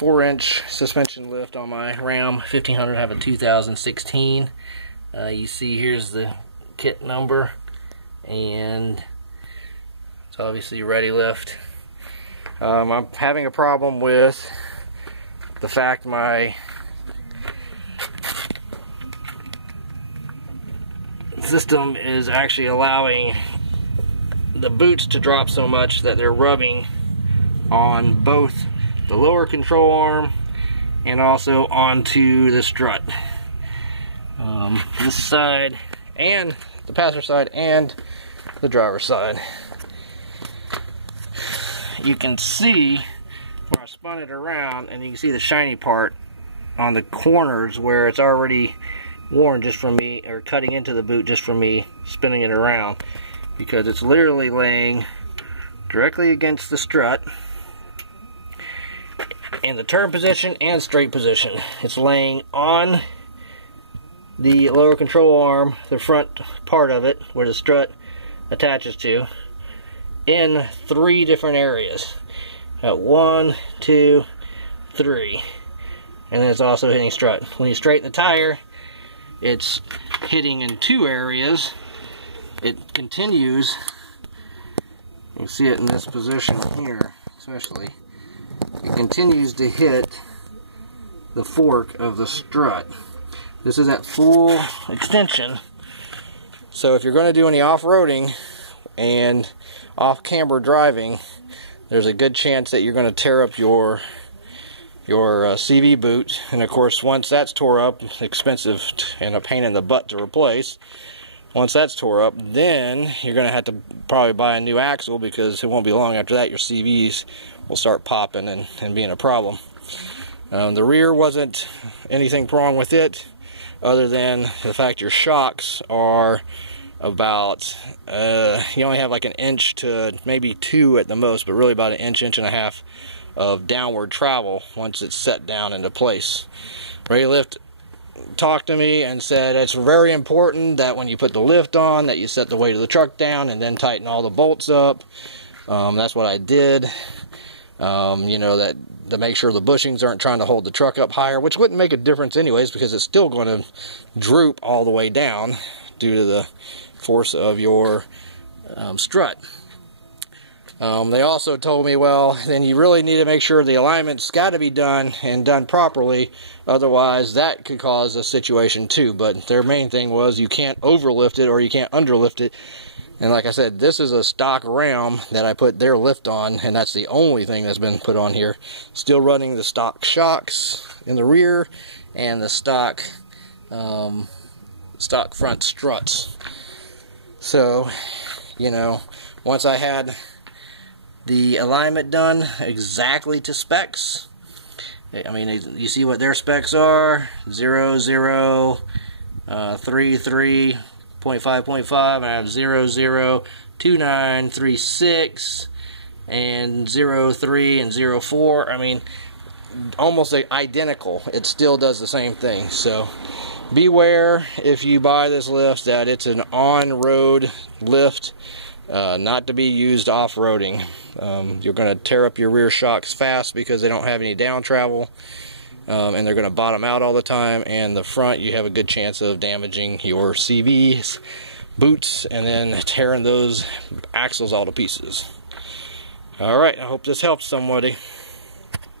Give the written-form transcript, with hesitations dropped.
4-inch suspension lift on my Ram 1500. I have a 2016. You see here's the kit number, and it's obviously ReadyLift. I'm having a problem with the fact my system is actually allowing the boots to drop so much that they're rubbing on both the lower control arm and also onto the strut. This side, and the passenger side, and the driver's side. You can see where I spun it around, and you can see the shiny part on the corners where it's already worn just from me, or cutting into the boot just from me spinning it around, because it's literally laying directly against the strut in the turn position and straight position. It's laying on the lower control arm, the front part of it where the strut attaches to, in 3 different areas. At 1, 2, 3, and then it's also hitting strut. When you straighten the tire, it's hitting in 2 areas. It continues, you can see it in this position here especially, it continues to hit the fork of the strut. This is at full extension, so if you're going to do any off-roading and off-camber driving, there's a good chance that you're going to tear up your CV boot, and of course once that's tore up, expensive and a pain in the butt to replace. Once that's tore up, then you're going to have to probably buy a new axle, because it won't be long after that your CVs will start popping and being a problem. The rear wasn't anything wrong with it, other than the fact your shocks are about, you only have like 1 inch to maybe 2 at the most, but really about 1 inch, 1.5 inches of downward travel once it's set down into place. ReadyLift talked to me and said it's very important that when you put the lift on, that you set the weight of the truck down and then tighten all the bolts up. That's what I did. You know, that to make sure the bushings aren't trying to hold the truck up higher, which wouldn't make a difference anyways, because it's still going to droop all the way down due to the force of your strut. They also told me, well, then you really need to make sure the alignment's got to be done and done properly, otherwise that could cause a situation too. But their main thing was you can't overlift it or you can't underlift it. And like I said, this is a stock Ram that I put their lift on, and that's the only thing that's been put on here. Still running the stock shocks in the rear and the stock front struts. So, you know, once I had the alignment done exactly to specs, I mean, you see what their specs are: 0, 0, 3, 3, 0.5, 0.5, and I have 0, 0, 2, 9, 3, 6, and 0, 3, and 0, 4. I mean, almost identical. It still does the same thing. So beware if you buy this lift that it's an on-road lift, not to be used off-roading. You're going to tear up your rear shocks fast because they don't have any down travel, and they're going to bottom out all the time. And the front, you have a good chance of damaging your CVs, boots, and then tearing those axles all to pieces. Alright, I hope this helps somebody.